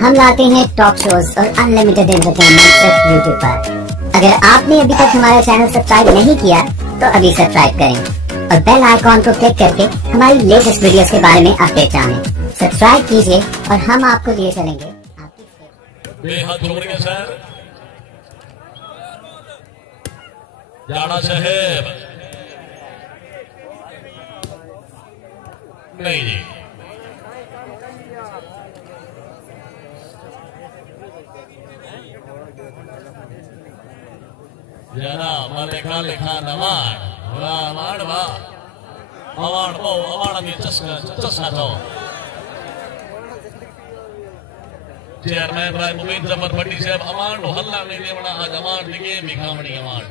हम लाते हैं talk shows और अनलिमिटेड एंटरटेनमेंट सिर्फ यूट्यूब पर। अगर आपने अभी तक हमारा चैनल सब्सक्राइब नहीं किया तो अभी सब्सक्राइब करें और बेल आइकॉन को क्लिक करके हमारी लेटेस्ट वीडियोस के बारे में अपडेट जानें। सब्सक्राइब कीजिए और हम आपको लिए चलेंगे बेहद शुक्रिया सर। जाना साहेब नहीं जी, जना मलेखा लेखा नवान वाण वा अवाण बो अवाण में चस्का तो चेयरमैन राय मुबीन जफर भट्टी साहब अवाण हल्ला में देवड़ा आज अवाण दिखे मिखामणी अवाण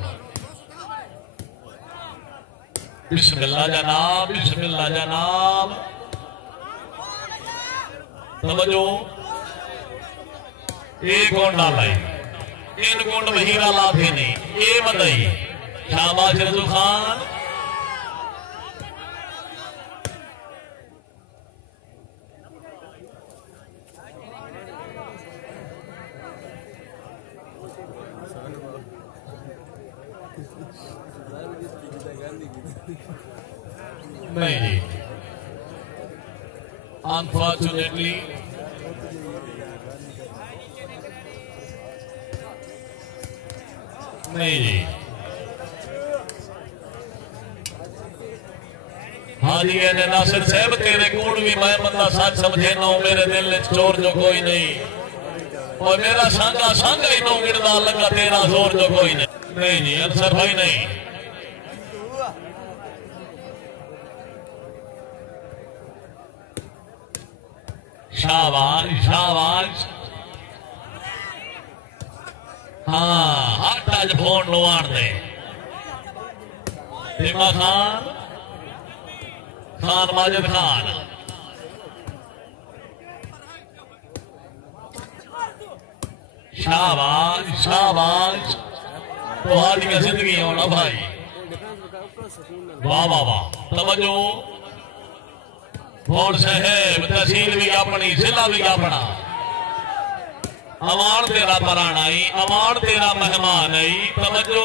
बिस्मिल्लाह जनाब, बिस्मिल्लाह जनाब। समझो एक गोंडा लाई इन गोंड में हीरा लाथे नहीं ये मदई शाबाश रजू खान। नहीं जी, अनफॉर्चुनेटली नहीं जी। हाँ जी ने नासिर साहब तेरे कूड़ भी मैं बंदा सच समझे ना मेरे दिल में चोर जो कोई नहीं और मेरा सांगा सांगा ही नो गिरदा लगा तेरा जोर जो कोई नहीं। नहीं जी अंसर भाई नहीं। शाबाश शाबाश। हाँ हट आज फोन नवाण दे हिमा खान खान माजिद खान। शाबाश शाबाश। तुम्हारी जिंदगी होना भाई वाह वाह वाह। तवज्जो कौन साहेब तहसील भी अपनी जिला भी अपना अमान तेरा पराना ही अमान तेरा मेहमान ही। तवज्जो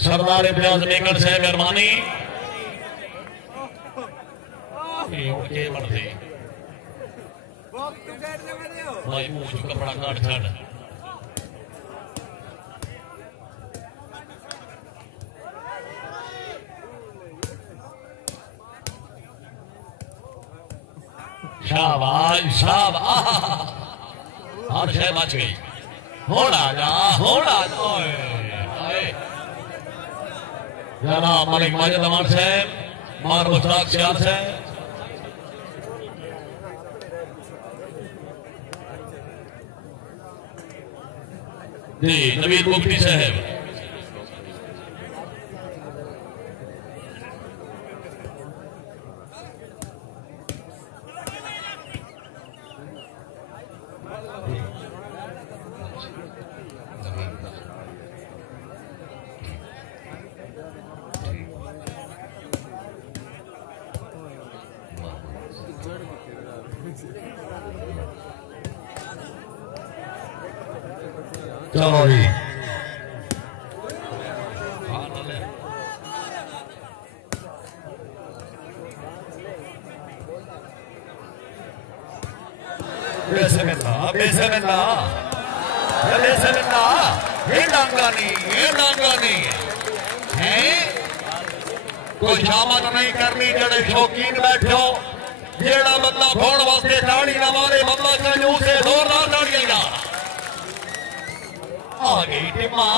सरदार इम्तियाज मेकड़ से मेहरबानी के बढ़ते भाई मुंह कपड़ा काट छड़। शाबाश शाबाश। हर शय बच गई। होड़ा जा जनाब मलिक माजिद अमान साहब मार मुश्ताक सियाल साहब जी नवीद मुफ्ती साहब चलो जी कोई शामत नहीं करनी जड़े शौकीन बैठो जेड़ा बंदा फोड़ वास्ते दाड़ी ना मारे बंदा चाहिए उसे जोरदार दाड़ी ना आ गई टिम्मा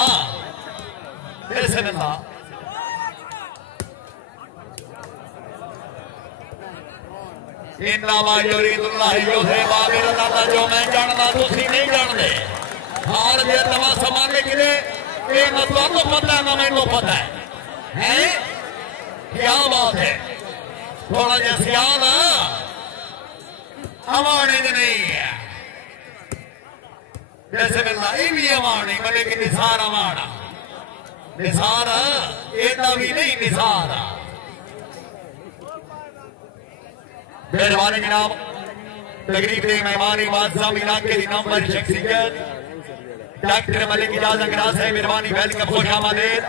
जो मैं जानना तुसी नहीं जानते हार जे तवा समाने गिरे ये मतलब तो पता है ना मैंने पता है क्या बात है। थोड़ा जैसे सियाल हमारे नहीं जैसे मिलना भी अवानी मले कि निसार अवाना निसार एदा भी नहीं निसार मेहरबानी जनाब तकरीब के मेहमान मुअज़्ज़म इलाके की नंबर शख्सियत डॉक्टर मलिक इजाज़त अंगराज साहब मेहरबानी वेलकम खुश आमदीद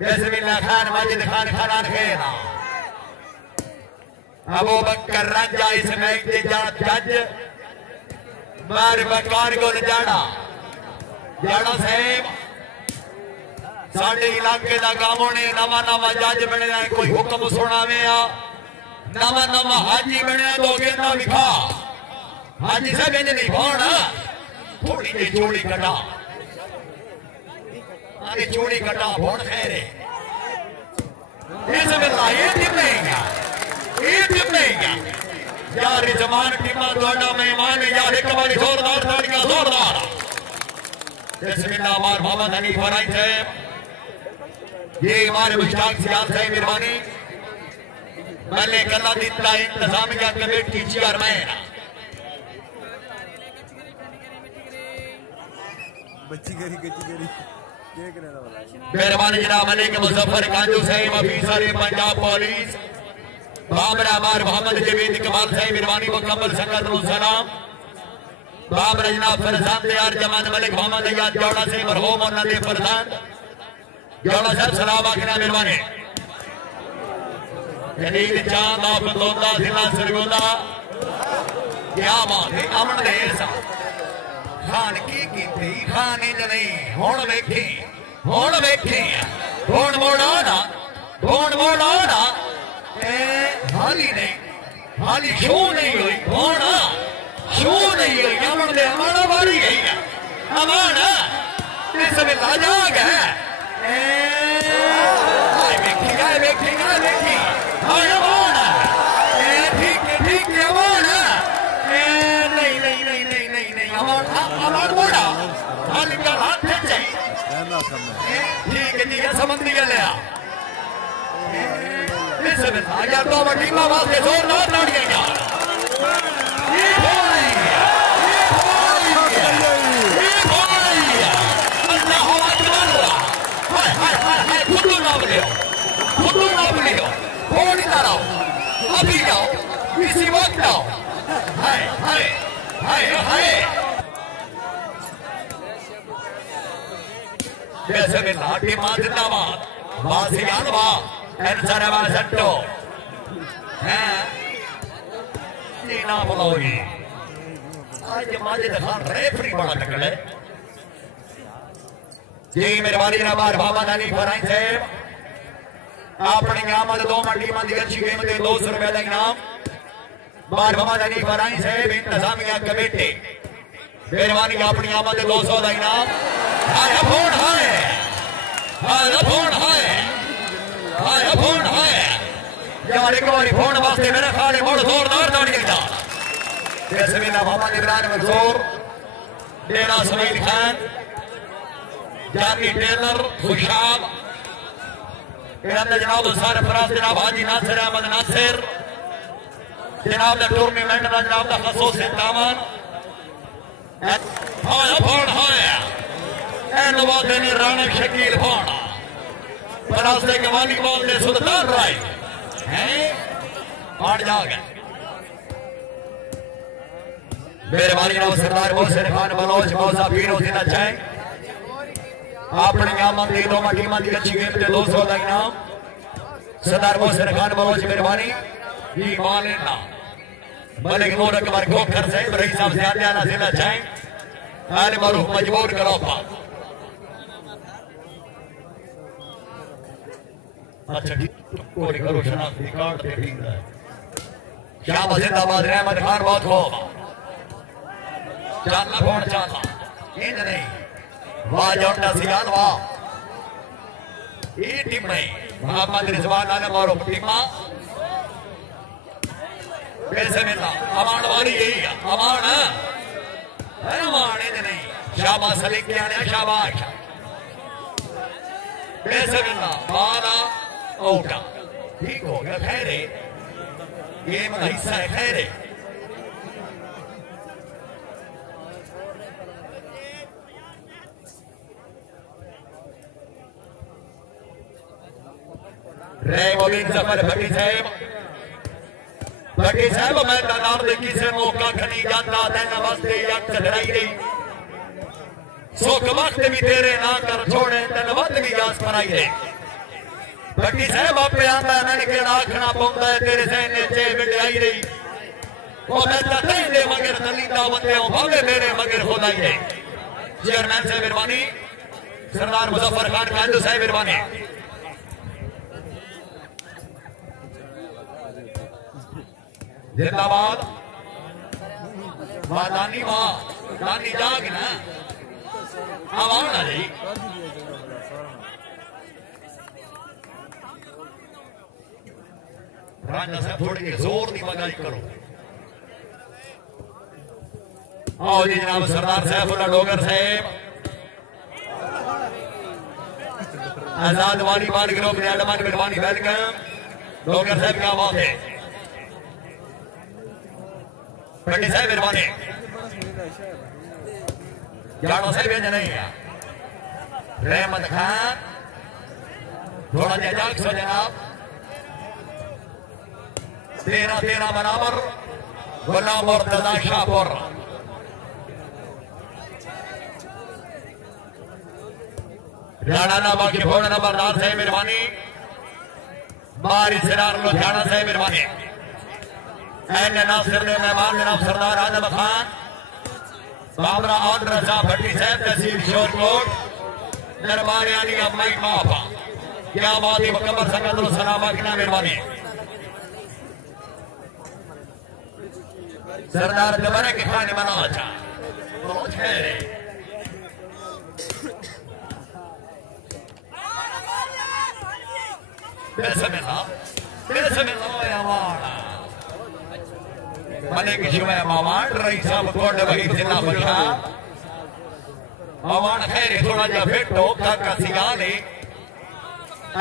बिस्मिल्लाह खान माजिद खान खान खेरा अबू बकर रंजा इस मैच के जज मार बकार को जाड़ा जाड़ा साहब साडे इलाके का काम ने नवा नवा जज बने कोई हुक्म सुनावे नवा नवा हाजी बने तो गेंदा लिखा हाजी साहब इंज नहीं भाना थोड़ी जी चूड़ी कटा अरे चूड़ी कटा भोन खेरे ये टिमेगा यार जमान टीमा ਤੁਹਾਡਾ मेहमान यार एक बार जोरदार तालियां जोरदार बिस्मिल्लाह मार मोहम्मद हनीफ फराई साहब ये हमारे मुश्ताक सियाल साहब मेहरबानी मैंने कला दिता इंतजामिया कमेटी चेयरमैन मेहरबानी जनाब मलिक मुजफ्फर कांजू साहब अफीसर पंजाब पुलिस बाबरा मार मोहम्मद जवेद इकबाल साहब मेहरबानी मुकम्मल संगत सलाम बाबरा जनाब फरजान तैयार जमान मलिक मोहम्मद अयाद जौड़ा से मरहूम और नदीफ फरजान जौड़ा साहब सलाम आखिना मेहरबानी जलील चांद आप दोंदा जिला सरगोदा क्या बात है अमन देश खान की खान इंज नहीं हुण वेखी हुण मोड़ा हाली नहीं हाली शो नहीं हुई हुण शो नहीं हुई अमन दे अमन वारी गई है अमन इस वेला जाग है वेखी हाय अमन ठीक है अमन नहीं अमन मोड़ा हाली का हाथ चाहिए ठीक है समझ नहीं गया यार तो टीमा वास्ते जोरदार ताड़ियां यार खुद नाप लियो फोन इधर आओ अभी जाओ किसी वक्त आओ हाय हाय हाय हाय जैसे में लाठी मार जिंदाबाद वासियान वा एनसरवा सट्टो हैं नीना बोलोगी आज माजिद खान रेफरी बड़ा टकल है जी मेहरबानी जनाब मोहम्मद अली फराई साहब अपनी आमद दो टीम की अच्छी गेम के 200 रुपए का इनाम बार मोहम्मद अली फराई साहब इंतजामिया कमेटी मेहरबानी अपनी आमद 200 का इनाम हाय फोन हाय यार एक बार फोन वास्ते मेरे खाने बहुत जोरदार ताड़ियां बिस्मिल्लाह मोहम्मद इब्राहिम मंसूर डेरा समीर खान जानी टेलर खुशाब जनाब सरफराज जनाब हाजी नासिर अहमद नासिर जनाब द टूर्नामेंट का जनाब द खसूस इंतजाम नवाज़ राणा शकील फोन रास्ते के वॉलीबॉल ने सुल्तान राय हार जा गए मेहरबानी जनाब सरदार मोहसिन खान बलोच मौजा पीर होना चाहे अपनी आमद दो टीम की अच्छी गेम के 200 का इनाम सरदार मोहसिन खान बलोच मेहरबानी जी मालेना मलिक नूर अकबर गोखर साहब रईस साहब से आना देना चाहे आने मारूफ मजबूर करो अच्छा कोई करो शनाख्ती कार्ड पे ठीक है शाह जिंदाबाद रहमत खान बहुत हो चाला फोन चाला इंज नहीं वाह जोटा सियान वाह ये टीम नहीं मोहम्मद रिजवान आने मारूफ टीमा कैसे मिला अमान वाली यही है अमान इंज नहीं शाबाश अली के आने शाबाश कैसे मिला माना ओटा ठीक हो गया खैरे गेम का हिस्सा है खैरे मोबिन जफर भट्टी साहब मैं नाम दे किसे मौका खनी जाता देना वास्ते यक चढ़ाई रही सुख वक्त भी तेरे ना कर छोड़े तेन वत भी यास कराई दे भट्टी साहब आपे आंदा मैंने केड़ा आखना पौंदा है तेरे सहने चे विड़ाई रही ओ मैं ता दे मगर दलीदा बंदे भावे मेरे मगर खुदाई दे चेयरमैन साहब मेहरबानी सरदार मुजफ्फर खान कांजू साहब मेहरबानी जिंदाबाद दानी मां दानी जाग ना आवाज आ रही राजा साहब थोड़ी जी जोर की मगाई करो आओ जी जनाब सरदार सैफुल्लाह डोगर साहब आजाद वाली मान ग्रुप ने अडमान मेहरबानी वेलकम डोगर साहब क्या बात है पंडित साहब मेहरबानी जानो साहब ये नहीं है रहमत खान थोड़ा जा जाग सो जनाब 13 बराबर गुलाम मुर्तजा शाहपुर राणा बाकी फोन नंबरदार साहब मेहरबानी बारिश सिरार लुधियाना साहब मेहरबानी एन नासिर ने मेहमान जनाब सरदार आजम खान बाबरा और रजा भट्टी साहब तहसील शोरकोट दरबार यानी अम्माई माफा क्या बात है मुकम्मल संगत सलाम आखना मेहरबानी सरदार दोबारा के खाने मना अच्छा बहुत है मने की शिवाय मावान रही सब कोड वही जिला बशा मावान खैर थोड़ा जा फेटो काका सिगाने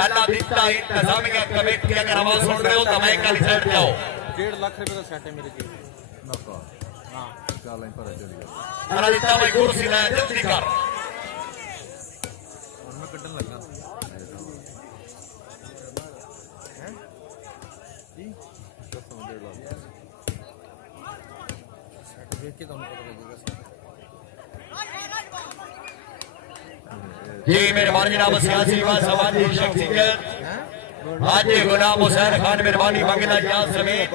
अल्लाह दिता इंतजामिया कमेटी अगर आवाज सुन रहे हो तो मैं कल सेट जाओ 1.5 लाख रुपए का सेट है मेरे जी नका हां चल इन पर चलिए अरे दिता भाई कुर्सी ले जल्दी कर मैं कटन लगा जी मेहरबानी जनाब सियासी व समाजी शख्सियत हाजी गुलाम हुसैन खान मेहरबानी मंगला जियाद समेत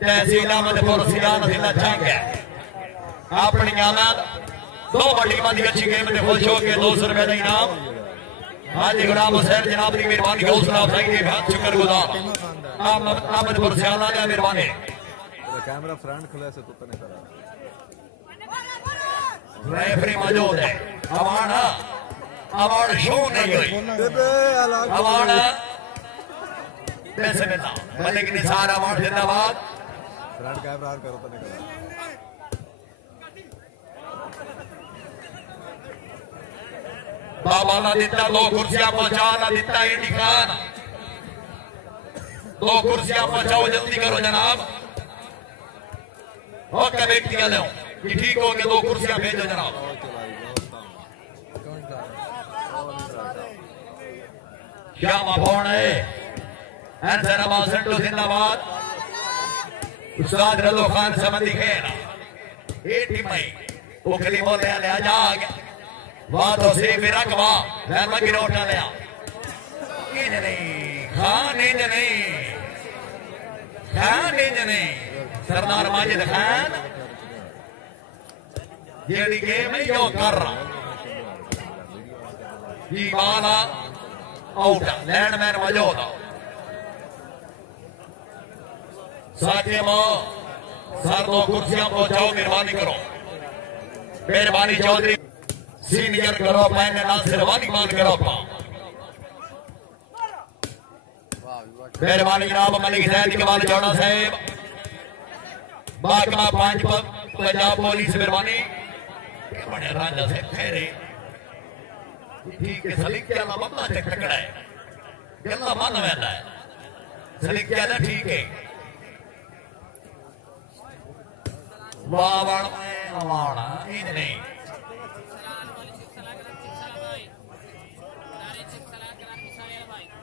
तहसील अहमदपुर सियान जिला छंग है अपनी आमद 2 बड़ी मंदी अच्छी गेम में खुश हो के 200 रुपए का इनाम हाजी गुलाम हुसैन जनाब की मेहरबानी हौसला अफजाई के बहुत शुक्रगुजार अहमदपुर सियाना ने मेहरबानी कैमरा फ्रंट खुला से तो नहीं करा रेफरी मौजूद है अवार्ड शो नहीं हुई अवार्ड पैसे मिलता मलिक निसार अवार्ड जिंदाबाद फ्रंट कैमरा ऑन करो तो नहीं करा बाबा ना दिता 2 कुर्सियां पहुंचा ना दिता इंडी खान 2 कुर्सियां पहुंचाओ जल्दी करो जनाब और कमेटियां लो कि ठीक हो गया 2 कुर्सियां भेजो जनाब श्यामा फोन है आंसर आवाज सेंटो जिंदाबाद उस्ताद रलो खान समंदी खेना ए टीम में ओखली बोले ले आ जाग वाह तो से मेरा गवा मैं मगी रोटा ले आ इन नहीं खान इन नहीं सरदार माजिद खान जेडी गेम है यो कर ये बाला आउट लैंडमैन मौजूद साथी मां सर 2 कुर्सियां पहुंचाओ मेहरबानी करो मेहरबानी चौधरी सीनियर करो मैंने नासिर वाली मान करो मेहरबानी जनाब मलिक जैद के बाद जोड़ा साहब बाकमा 5 पंजाब पुलिस मेहरबानी बड़े राजा से खैरे ठीक है सलीके वाला बंदा टकड़ा है गल्ला मन वैदा है सलीके वाला ठीक है वावण में वावण इन नहीं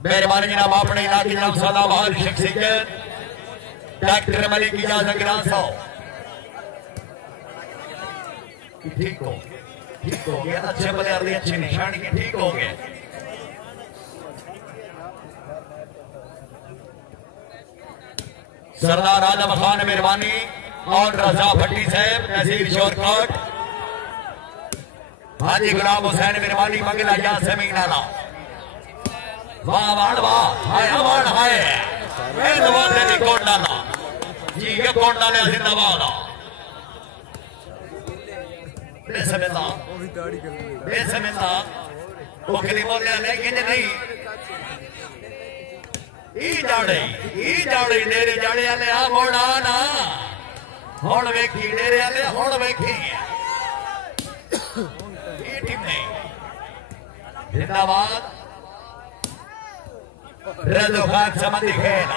मेहरबानी जनाब अपने इलाके जनाब सदाबहार शख्सियत डॉक्टर मलिक इजाजत ग्राम साहब ठीक हो गया अच्छे प्लेयर की अच्छी निशानी की ठीक हो गया सरदार आजम खान मेहरबानी और रजा भट्टी साहब तहसील शोरकोट हाजी गुलाम हुसैन मेहरबानी मंगला या समीन आला वाह वाह वाह हाय वाह हाय मैं नवाज ने कोट डाला जी ये कोट डाले जिंदाबाद बेसमिल्ला वो कलीमों ने लेकिन नहीं ई जाड़े डेरे जाड़े वाले आ मोड़ा ना हुण वेखी डेरे वाले हुण वेखी ये टीम नहीं जिंदाबाद रजो खान समझी खेल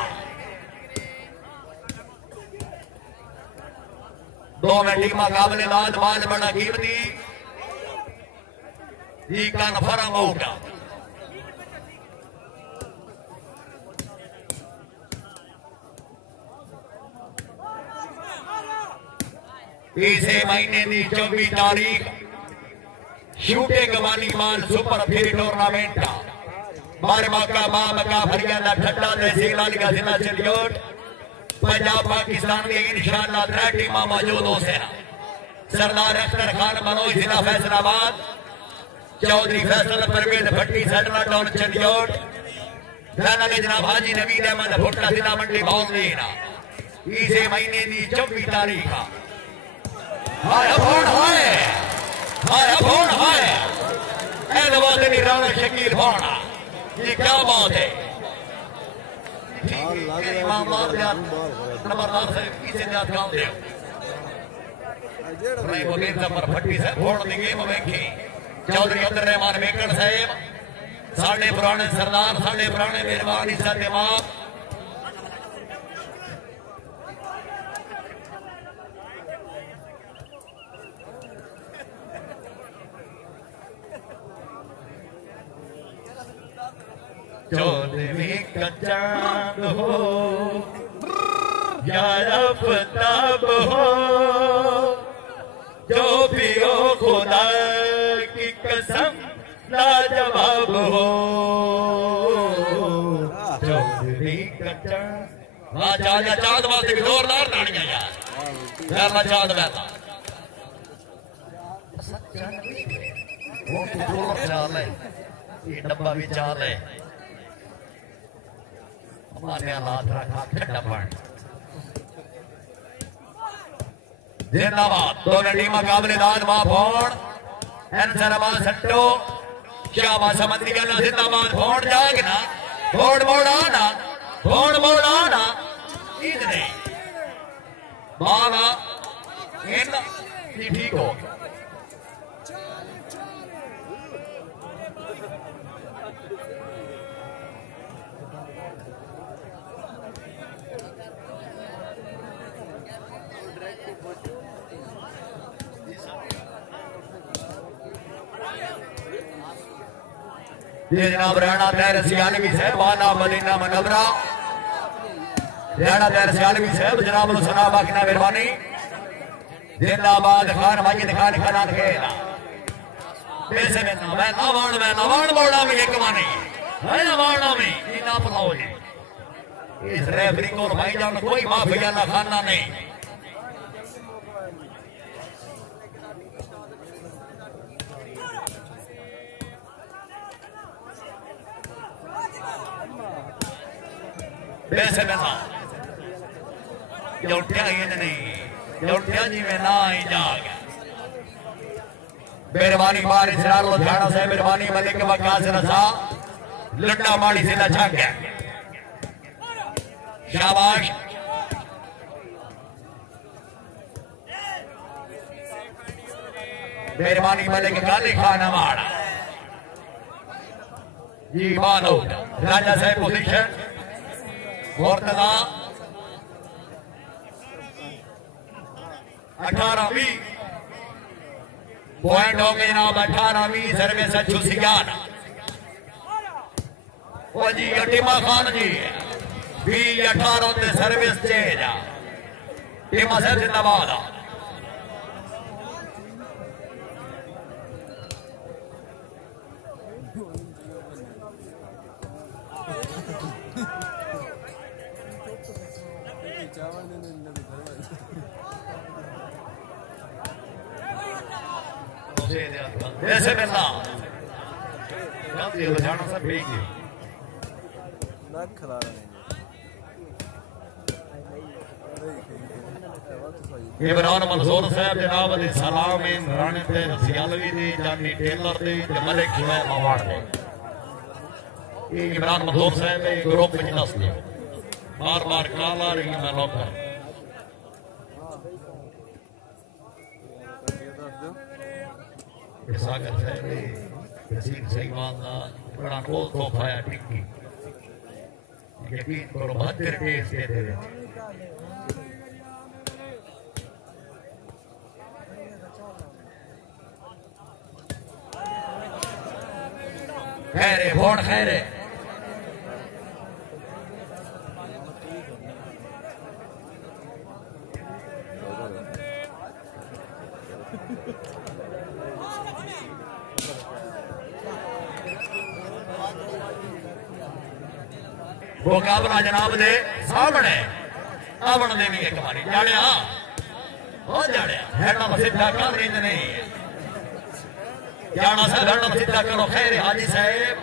2 मिनट टीम काबले बाज बड़ा कीमती जी का फरम होगा इसे महीने की 24 तारीख शूटिंग वालीबाल सुपर 3 टूर्नामेंट बारमाका मामका हरियाणा ठट्टा तहसील का जिला चलियोट पंजाब पाकिस्तान में इंशाअल्लाह 3 टीम मौजूद हो से सरदार अख्तर खान मनोज जिला फैसलाबाद चौधरी फैसल परवेज भट्टी सटना टाउन चलियोट जनाब हाजी नवीद अहमद भुट्टा जिला मंडी बाउंड्रीना इसे महीने की 24 तारीख हाय राणा शकील भाना ये क्या बात है नंबरदार साहब किसे काम दे भट्टी साहब फोड़ देंगे चौधरी अब्दुल रहमान मेकड़ साहब साढ़े पुराने सरदार साढ़े पुराने मेहरबान इज्जत इमाम चौदहवीं का चांद हो या आफताब हो जो भी हो खुदा की कसम लाजवाब हो चौदहवीं का चांद चांद वास्ते जोरदार ताड़ियां यार चांद बैठा चाल है ये डब्बा भी चाल है जिंदाबाद दोनों टीम काबलेदार माफोड़ एनसरवा सट्टो शाबा समंदी का जिंदाबाद फोड़ जागना फोड़ मोड़ाना इतने बाला इन ठीक हो जनाब राणा तैर सियालवी साहब बाना मदीना मनवरा राणा तैर सियालवी साहब जनाब सना बाकिना मेहरबानी जिंदाबाद खान माजिद खान खाना खेला वैसे मैं नवान बोला में एक मानी है नवाना में इना पलाओ जी इस रेफरी को भाईजान कोई माफिया ना खाना नहीं वैसे में था जोटिया ही नहीं जोटिया जी में ना ही जाग मेहरबानी मारी सिरालो थाना से मेहरबानी मलिक वकास रसा लुट्टा माड़ी से ना छक गया शाबाश मेहरबानी मलिक गाली खाना माड़ा जी मानो राजा साहब पोजीशन मुर्तजा 18वीं पॉइंट हो गए जनाब 18वीं सर्विस अच्छू सिगान वो जी टीमा खान जी 2018 ते सर्विस चेंज टीमा से जिंदाबाद ऐसे मिलना सब भेज इमरान मंसूर साहब जनाब अली सलाम राणे ते सियालवी दी जानी टेलर दी ते मलिक शुएब अवार्ड दे ये इमरान मंसूर साहब दे ग्रुप विच नस्ल बार-बार काला रही मैं लोग सागर साहब तहसील सहीवाल दा बड़ा कोल तोहफा है टिक्की यकीन करो 72 टेस्ट दे दे खैरे वोट खैरे मुकाबला जनाब दे सामने आवण दे भी एक बारी जाड़िया हो जाड़िया हेडा सीधा कर रही नहीं जाना सा हेडा सीधा करो खैर हाजी साहब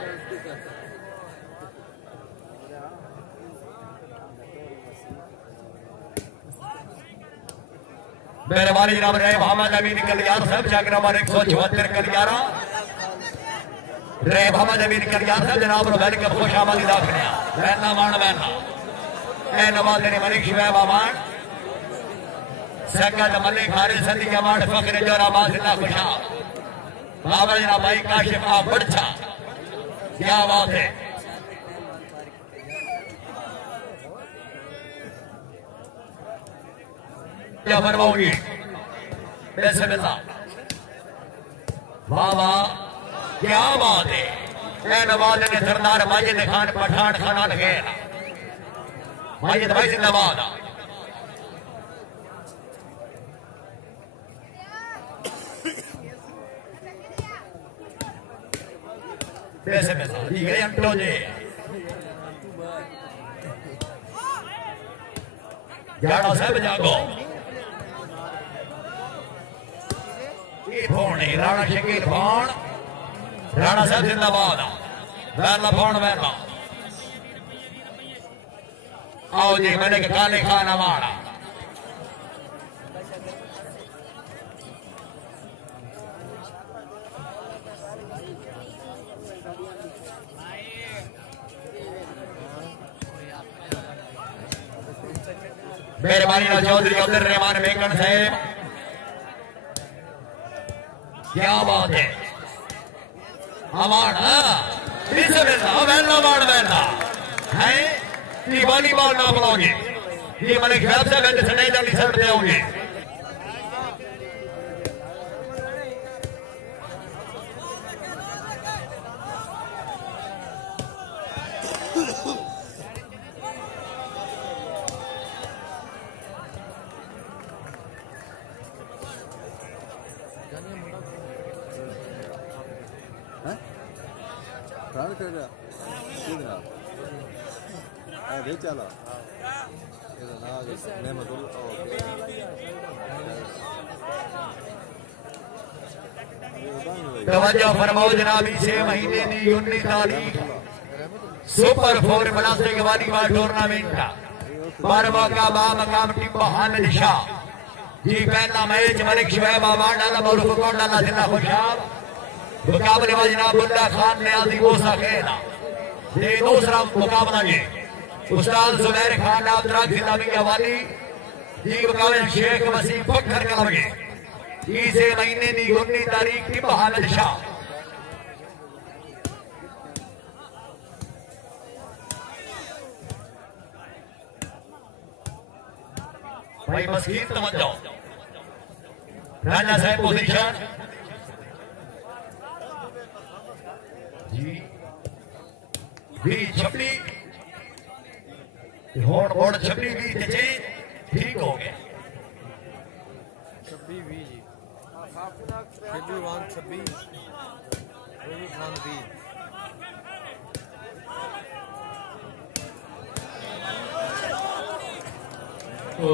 मेहरबानी जनाब रहे मोहम्मद अमीन कलियार साहब जाकर हमारे 174 कलियारा रे मोहम्मद अमीन कलियार साहब जनाब रोहन के खुशामदी दाखिल वैना मान वैना ए नवाज ने मलिक शुएब अवार्ड सकत मलिक हारिस सदी अवार्ड फखर जोरा माजिदा खुशा बाबर जनाब भाई काशिफ आ बड़छा क्या बात है क्या फरमाओगे वैसे मिला वाह वाह क्या बात है नवाज ने सरदार माजिद खान पठान खाना खेला माजिद भाई जिंदाबाद वैसे मिला ठीक है अंटो जी जाड़ा साहब जागो फोन राणा शकील फोन राणा साहब जिंदाबाद वैला फोन वैला आओ जी मैंने काले खान अवार्ड मेहरबानी चौधरी अब्दुल रहमान मेंगन साहब क्या बात है अवार्ड अवार्ड है वॉलीबॉल ना बुलाओगे ये मलिक शुएब साहब सनई वाली साइड पे आओगे तवज्जो फरमाओ जनाब 6 महीने की 19 तारीख सुपर 4 प्लास्टिक वॉलीबॉल टूर्नामेंट बारवा का बामकाम टिब्बा हामिद शाह जी पहला मैच मलिक शुएब अवार्ड डाला मरूफ कौन डाला जिला खुशाब मुकाबले में जनाब बुल्ला खान ने आदि गोसा खेला ये दूसरा मुकाबला ये उस्ताद जुबैर खान आबदरा जिला वाली जी मुकाबले शेख वसीम फखर का लगे इसे महीने की 19 तारीख की हामिद शाह भाई मस्कीन तवज्जो राजा साहब पोजीशन जी भी छपी होड़ होड़ छपी भी ते ठीक हो गया 26 20 जी 21 26 21 20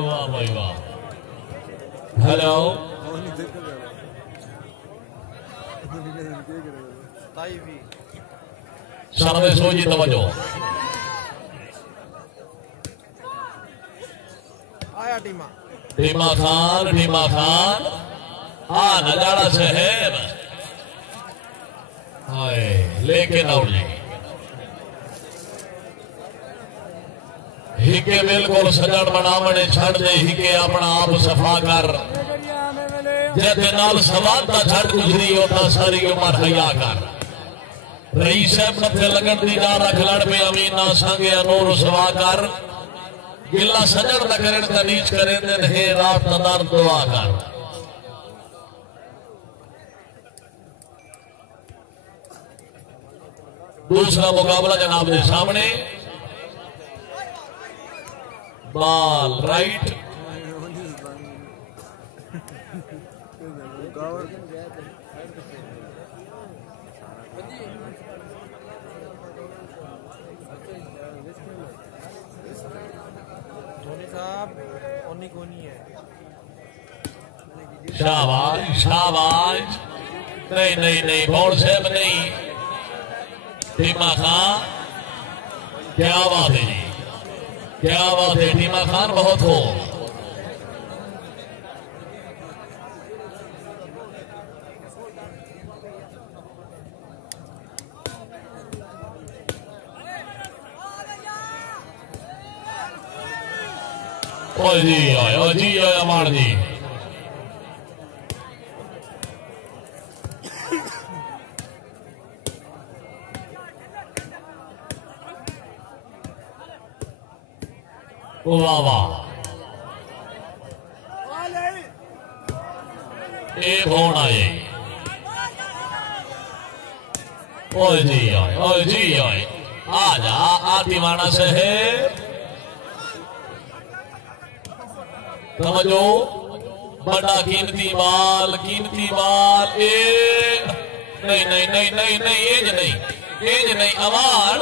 वाह भाई वाह हेलो 27 सामने सोची तवज्जो आया टीमा टीमा खान नजारा शहर हाय लेके ना उड़ हिके बिल्कुल सजण बनावने छड़ दे हिके अपना आप सफा कर जेते नाल सवाद दा छड़ गुजरी होता सारी उम्र हया कर रही साहब मथे लगन दी ना रख लड़ पे अमीना संगे नूर सवा कर गिला सजण दा करन दा नीच करे दे हे रात नदार दुआ कर दूसरा मुकाबला जनाब के सामने बाल राइट धोनी साहब ओनी कोनी है शाबाश शाबाश नहीं नहीं नहीं बॉल साहब नहीं टीमा खान क्या बात है जी क्या बात है टीमा खान बहुत हो ओ जी अमान जी वाह वाह एक फोन आए ओ जी आ जा आतिवाना से है समझो बड़ा कीमती माल ए नहीं नहीं नहीं नहीं नहीं एज नहीं अवार्ड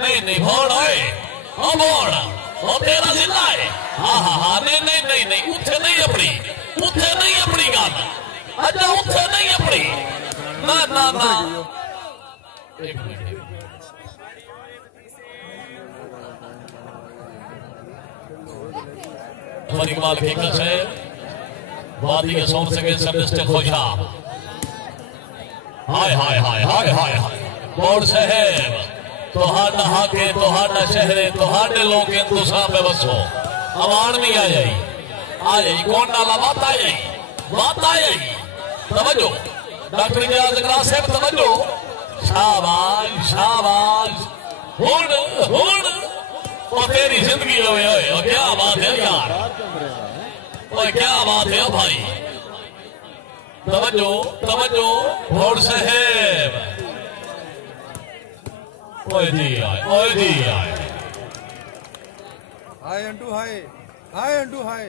नहीं भोड़ है ओ तेरा जिला है हाँ नहीं उठे नहीं अपनी गल अच्छा उठे नहीं अपनी ना एक मिनट इकबाल की है वादी के सौंप सके सबसे खोजा हाय बोर्ड साहब तोहाडा हाके तोहाडा शहरे तोहाडे लोग इंतुसां पे बसो अवान नहीं आ जाई कौन डाला बात आ जाई तवज्जो डॉक्टर नियाज़ अगला साहब तवज्जो शाबाश हुण ओ तेरी जिंदगी होए ओ क्या बात है यार ओ क्या बात है भाई तवज्जो बोर्ड साहब ओए जी आए हाय अंटू हाय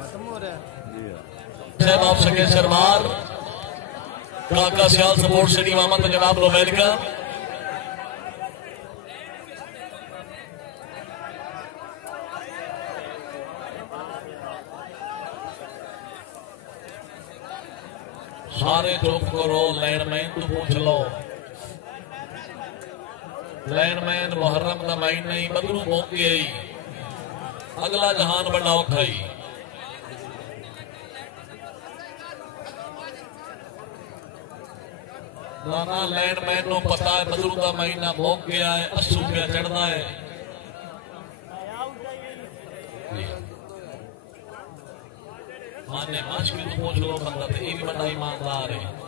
खत्म हो रहा है साहब आप सके सरमार काका सियाल सपोर्ट सिटी मोहम्मद जनाब रोमेरिका सारे चुप करो लैंडमैन तो पूछ लो लैंडमैन मुहर्रम का महीना ही बदलू पहुंची आई अगला जहान बड़ा औखा ही नाना लैंडमैन को पता है बदलू का महीना भोग गया है 80 रुपया चढ़ना है माने मुश्किल तो पूछ लो बंदा तो ये भी बड़ा ईमानदार है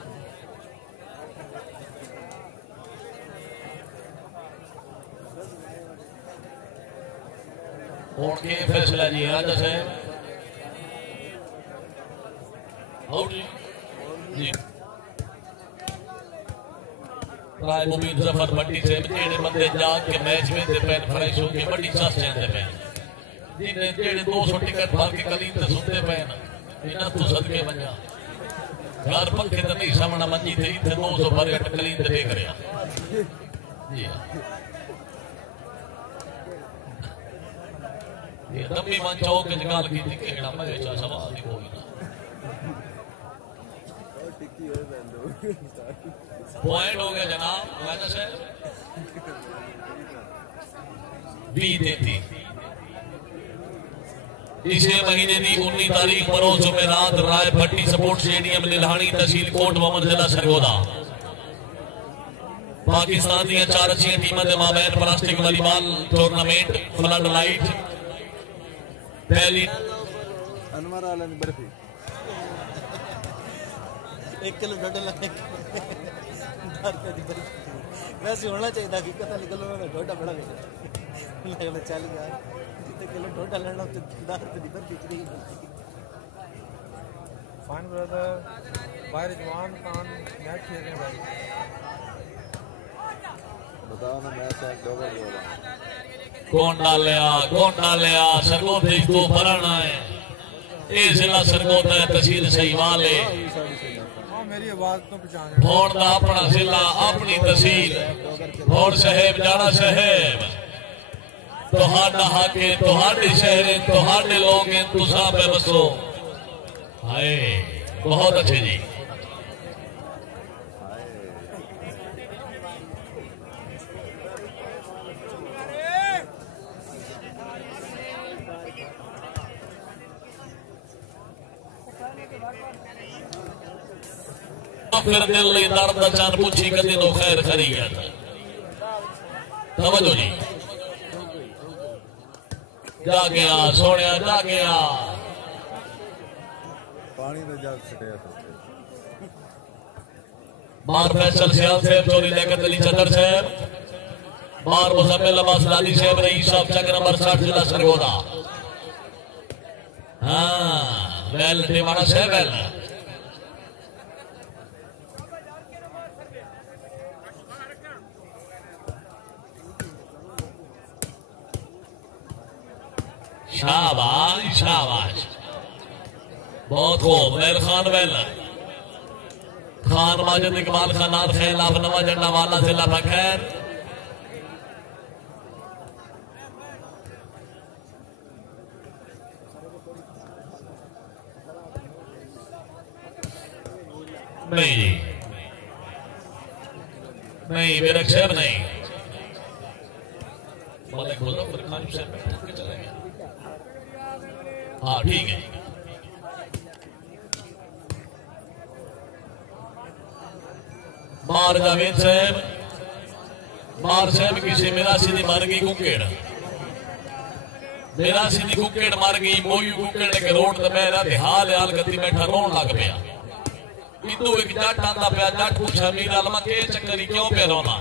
और के फैसला जी आज है आउट जी राय मुबीन जफर भट्टी से जेड़े बंदे जाग के मैच में ते पैन फ्रेश हो के बड़ी चास चंदे पैन जिन्हें जेड़े 200 टिकट भर के कलीन ते सुनते पैन इना तू सदके वजा घर पंखे ते नहीं सामना मंजी थे इथे 200 भर के कलीन ते देख रहा जी ये दम्मी मन चौक के गाल की थी केड़ा मजे चा सवाल ही कोई ना पॉइंट हो गया जनाब राजा साहब 20-33 इसे महीने की 19 तारीख बरोज जुमेरात राय भट्टी स्पोर्ट स्टेडियम लिल्हानी तहसील कोट मोहम्मद जिला सरगोदा पाकिस्तान दी 4 अच्छी टीमां दे माबैन plastic volleyball tournament flood light पहली अनवर आला ने बर्फी 1 किलो ढोडा लाने वैसे होना चाहिए कि पता निकल ढोडा बड़ा लगना चल गया जितने किलो ढोडा लेना तो 10 रुपए की बर्फी फ्री फाइन ब्रदर बाहर जवान खान मैच खेल रहे हैं भाई बताओ ना मैच है डबल बोला कौन डालिया सरगोधे को भरना है ये जिला सरगोधा है तहसील सहीवाल है मेरी आवाज तो पहचान भौड़ दा अपना जिला अपनी तहसील भौड़ साहेब जाना साहेब तुहाडा हक है तुहाडे शहर है तुहाडे लोग हैं तुसा पे बसो हाय बहुत अच्छे जी फिर दिल नहीं दर्द चार पूछी कदी नो खैर खरी गया समझो जी जा गया सोनिया जा गया पानी तो जग सटिया बार फैसल सियाल साहब चोरी लेकर अली चदर साहब बार मुजम्मिल अब्बास लादी साहब रईस साहब चक नंबर 60 जिला सरगोदा हाँ वेल देवाना साहब वेल शाबाश शाबाश बहुत खूब मेर खान वेल खान माजिद इकबाल खानात खैल आप नवा झंडा वाला जिला बखैर नहीं जी नहीं मेरा शेर नहीं मलिक मुजफ्फर खान से चला गया हाँ ठीक है मार जावेद साहब मार साहब किसी मेरा सीधी मर गई कुकेड़ मेरा सीधी कुकेड़ मर गई मोई कुकेड़ के रोड ते मेरा हाल हाल गति बैठा रोन लग पिया इदू एक जट आंदा पिया जट पूछा मीरा लमा के चक्करी क्यों पे रोना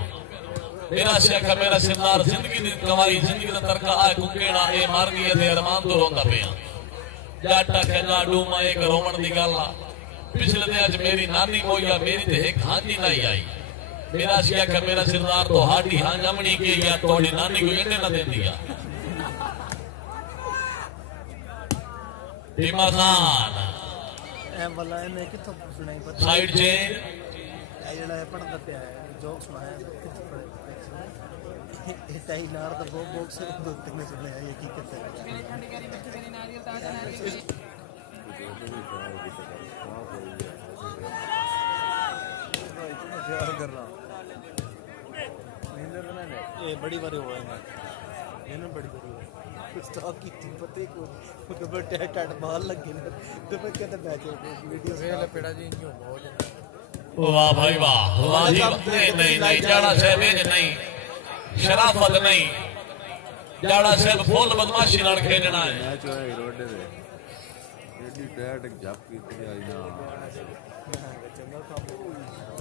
मेरा शेख मेरा सिरदार जिंदगी दी कमाई जिंदगी दा तरका आ कुकेड़ा ए मर गई ते अरमान तो रोंदा पिया जाटा कहना डूमा एक रोमन दी गल आ पिछले दिन अज मेरी नानी कोई या मेरी ते एक हाजी नहीं आई मेरा शेख मेरा सिरदार तो हाडी हां जमनी के या तोड़ी नानी को एने ना दे दिया भीमा खान ए वाला ने किथों सुनाई पता साइड से ए जेड़ा पढ़दा पिया है जोक सुनाया किथों पढ़े टाई नार दा बॉक्स से दो तीन सुने ये हकीकत है ये बड़ी बार हुआ है ये ना बड़ी बार हुआ स्टॉक की थी पते को तो बटे टट मार लगे तो मैं कहता मैच वीडियो वे लपेड़ा जी क्यों बहुत वाह भाई वाह वाह जी नहीं नहीं जाड़ा साहब नहीं शराफत नहीं जाड़ा साहब फुल बदमाशी नाल खेलना है मैच होया रोडे दे एडी टैट जप कीती आई ना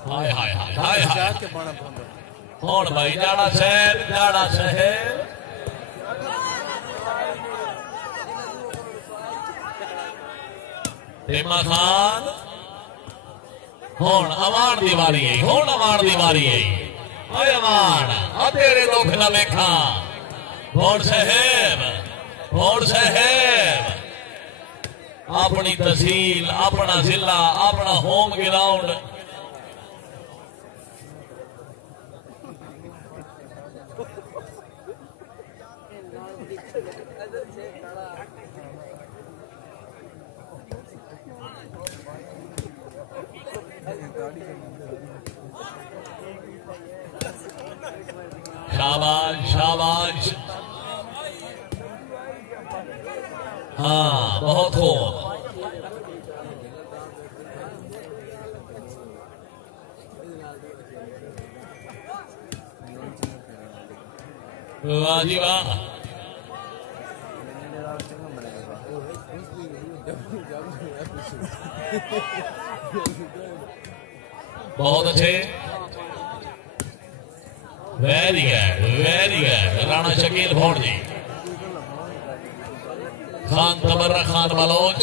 हाय हाय हाय हाय हाय के बाणा बंद कौन भाई जाड़ा साहब भीमा खान हुण अवान दी वारी है अमान आ तेरे दुख ना वेखा भोड़ साहेब अपनी तहसील अपना जिला अपना होम ग्राउंड शाबाश शाबाश हाँ बहुत हो वाह जी वाह बहुत अच्छे वेरी गुड राणा शकील भोड़ जी खान तबर्रा खान बलोच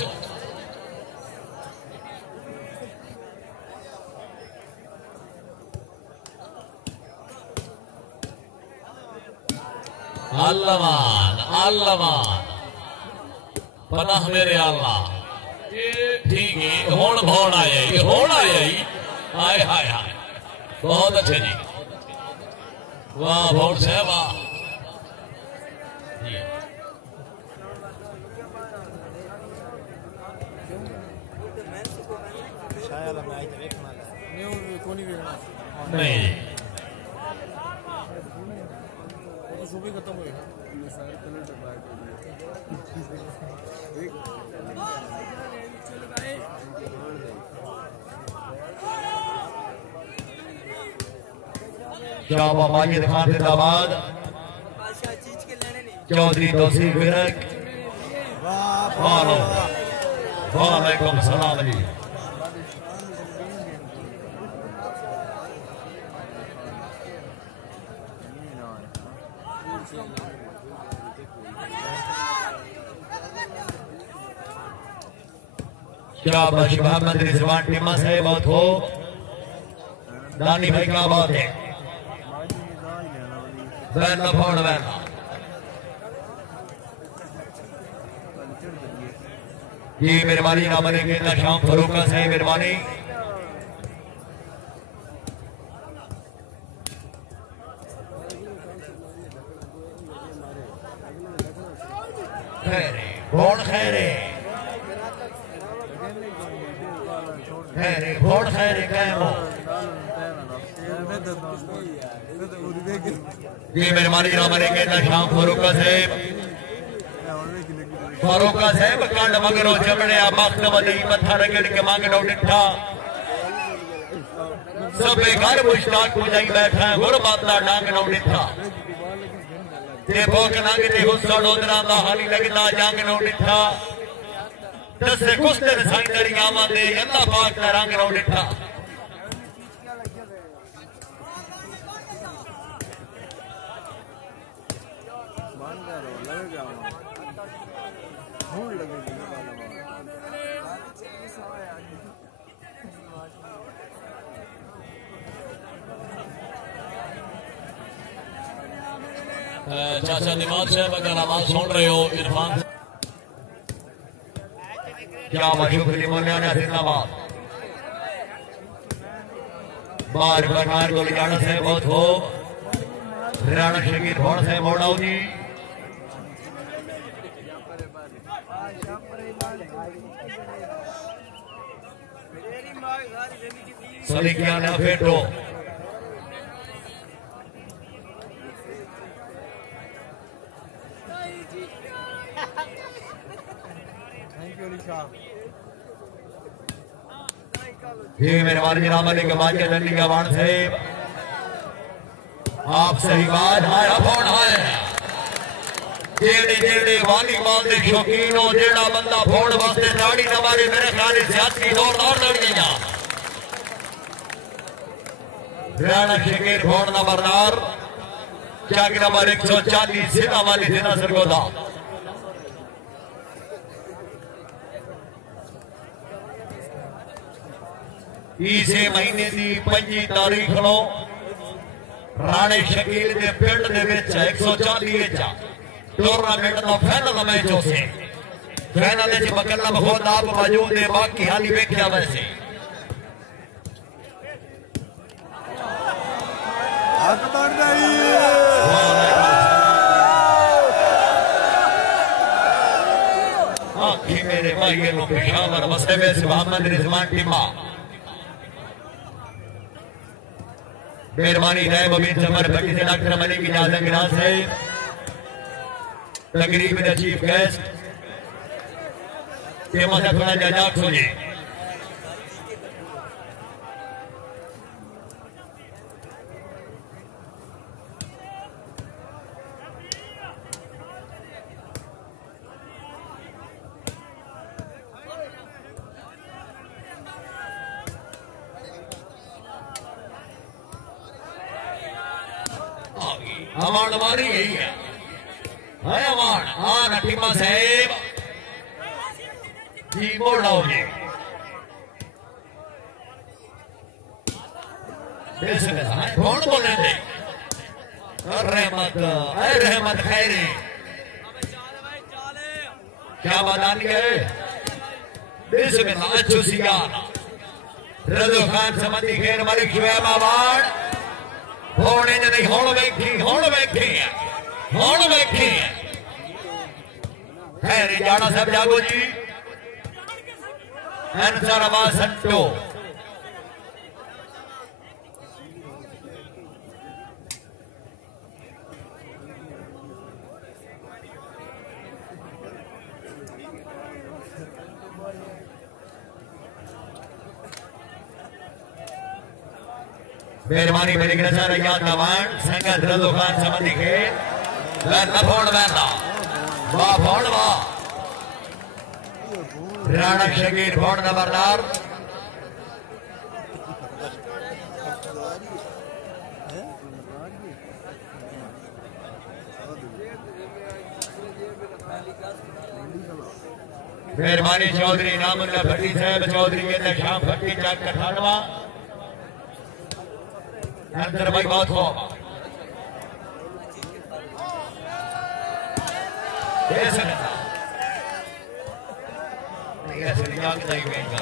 अल्लाह पनाह मेरे अल्लाह ठीक है होड़ भोड़ आया हाय हाय हाय बहुत अच्छे जी वाह भोड़ से वाह नहीं सुबह खत्म हुए शाबा माजिद खान जिंदाबाद चौधरी तौसीफ विरक वालेकुम सलाम जी शाबाश मोहम्मद रिजवान टीमा साहब बहुत हो दानी भाई क्या बात है वैन फोन वैन जी मेहरबानी ना बने के शाम फरूका साहब मेहरबानी खैरे कौन खैरे भोट खैर जी मेहरबानी ना बनेंगे शाम फरूका साहब कंड मगरो चमड़े मख्त बदई मथा रगड़ के मांगनो डिठा सबे घर मुश्ताक बुझाई बैठा गुरबत दा डांगनो डिठा ते भोग नंगते हुस्सा डोदरा दा हाली लगदा जांगनो डिठा दसे कुस्तर साईंदरी आवादे अल्लाह पाक दा रंग रो डिठा चाचा निमाज साहब अगर आवाज सुन रहे हो इरफान क्या शुक्रिया मौलाना जिंदाबाद बार बरनार को जाना से बहुत हो राणा शकील भोड़ से मोड़ाऊ जी सलीकिया ना फेटो जी मेहरबानी जनाब अली कमाल के दंडी गवान साहब आप सही बात आया फोन आया जेड़े जेड़े वॉलीबॉल के शौकीन हो जेड़ा बंदा फोन वास्ते दाढ़ी न मारे मेरे ख्याल सियासी दौर और लड़ेगा राणा शकील फोन नंबरदार चाक नंबर 140 सीधा वाली जिला सरगोदा इसे महीने की 25 तारीख नो राणे शकील के पिंड दे विच 140 टूर्नामेंट का फाइनल मैच हो से फाइनल च बकला खुद आप मौजूद है बाकी हाली वेख्या वैसे हक बन रही आखी मेरे भाई नो पेशावर वसे में मोहम्मद रिजवान टीमा मेहरबानी नायब अमीर जमर भट्टी से डॉक्टर मलिक इजाजत गिराज है तकरीब में चीफ गेस्ट के मजा थोड़ा जाजाक हो जी अमान हमारी यही है अमान हाँ नटीमा साहेब जी मोड़ा हो जी कौन बोले थे रहमत खैरी क्या बदान गए बिस्मिल्लाह अच्छू सियाना रजो खान समझी खेर मलिक शुएब आवाड होने नहीं होड़ बैठी खैर जाना साहब जागो जी आंसर आवाज संतो मेहरबानी मेरी ग्रसा याद नवान संगत रजो खान समझी के फोड़ बैठा वाह फोड़ वाह राणा शकीर फोड़ नंबरदार मेहरबानी चौधरी नामुल्ला भट्टी साहब चौधरी के शाम भट्टी चाक कठानवा अंदर भाई बहुत हो ऐसे निकाल के जाएंगे इनका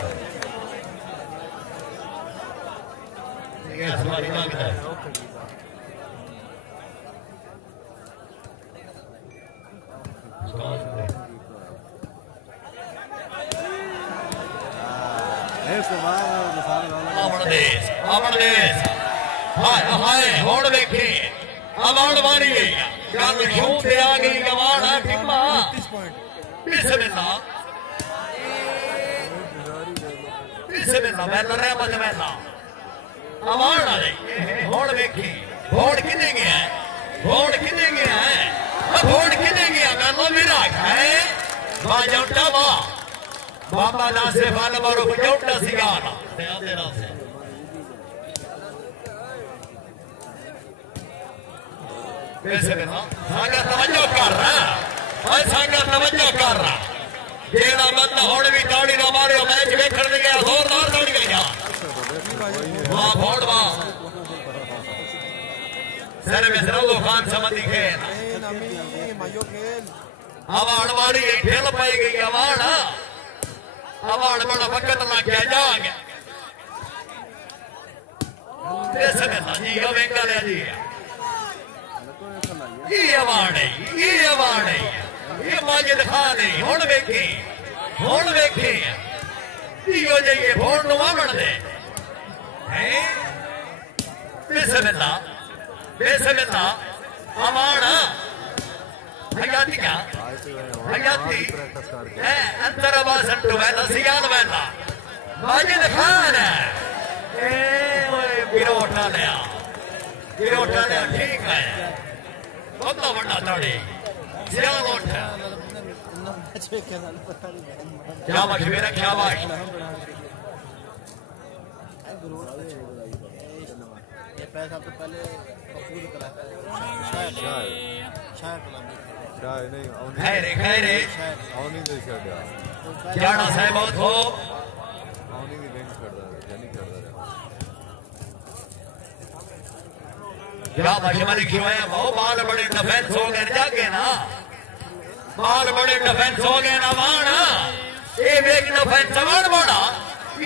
ये हमारी निकाल के जाए अमन देश हाय हाय होड़ देखे अवार्ड मारी गई गल क्यों ते आ गई गवाड़ा टिम्मा बिस्मिल्लाह मैं लड़ रहा मत मैं अवार्ड आ गई होड़ देखी होड़ किने गया होड़ किने गया होड़ किने गया मैं मेरा है बाजौटा बा बाबा नासिर वाला मारो बाजौटा सिगारा तेरा से संगत तवज्जो कर रहा संगत तवज्जो कर रहा जेड़ा बंदा हुण भी ताड़ी ना मारे मैच वेखण गया जोरदार ताड़ी गया वाह फोड़ वाह सर में रजो खान समझी खेल अवार्ड वाली खेल पाई गई अवार्ड बड़ा वक्त लग गया जाग जी वेंगा जी ये माजिद खान है हुण वेखी इहो जाइए फोन नु आवण दे हैं बिस्मिल्लाह अमान हयाती क्या हयाती है अंदर आवाज संटू वैला सियाल वैला माजिद खान ए ओए गिरोटा लिया ठीक है बहुत बड़ा ताड़ी सियाल उठ क्या मशवरा क्या बात ये पैसा तो पहले कपूर करा शायद नहीं खैरे आउनी दे छड़या जाना साहब बहुत हो आउनी दी लिंक करदा यानी करदा क्या मशवरे क्यों है वो बाल बड़े डिफेंस हो गए जाके ना बाल बड़े डिफेंस हो गए ना वाण ये वेग डिफेंस वाण बड़ा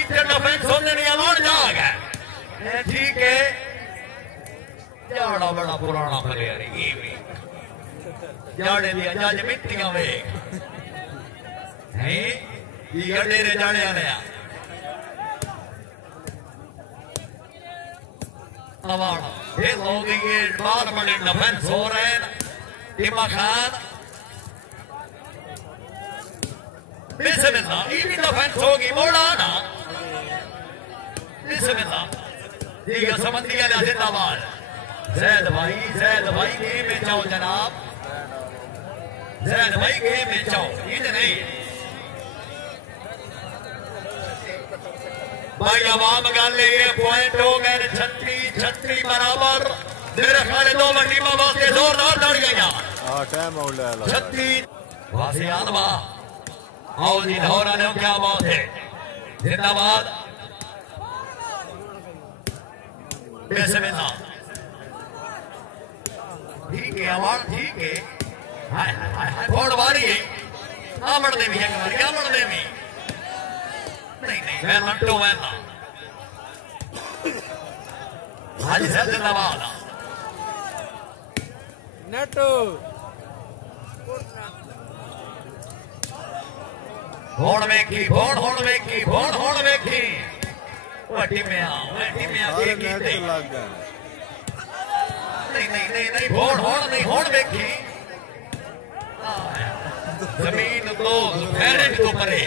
इतने डिफेंस होने नहीं वाण जा गए ठीक है जाड़ा बड़ा पुराना प्लेयर ये भी जाड़े दिया जज मिट्टियां वेग हैं ये अडेरे जाने आने अवार्ड ये लोग ये बाल बड़े डिफेंस हो रहे हैं टीमा खान बिस्मिल्लाह ये भी डिफेंस होगी मोड़ा ना बिस्मिल्लाह ठीक है समझ लिया जिंदाबाद जैद भाई गेम में जाओ जनाब जैद भाई गेम में जाओ ये नहीं भाई आवाम गल ये पॉइंट हो गए 36 बराबर मेरे ख्याल 2 टीमां वास्ते जोरदार लड़ गई हां टाइम आउट ले ला 36 वासियान वाह आओ जी धौरा ने क्या बात है जिंदाबाद बिस्मिल्लाह ठीक है आवाज ठीक है हाय हाय हाय फोड़ वारी है आमड़ दे भी एक बार आमड़ दे भी नहीं मैं लट्टू मैं हाजी साहब जिंदाबाद नेटो होड़ वेखी होड़ वेखी वटी में आ सारे की नेट नहीं लग गए नहीं होड़ वेखी जमीन तो फैरन को परे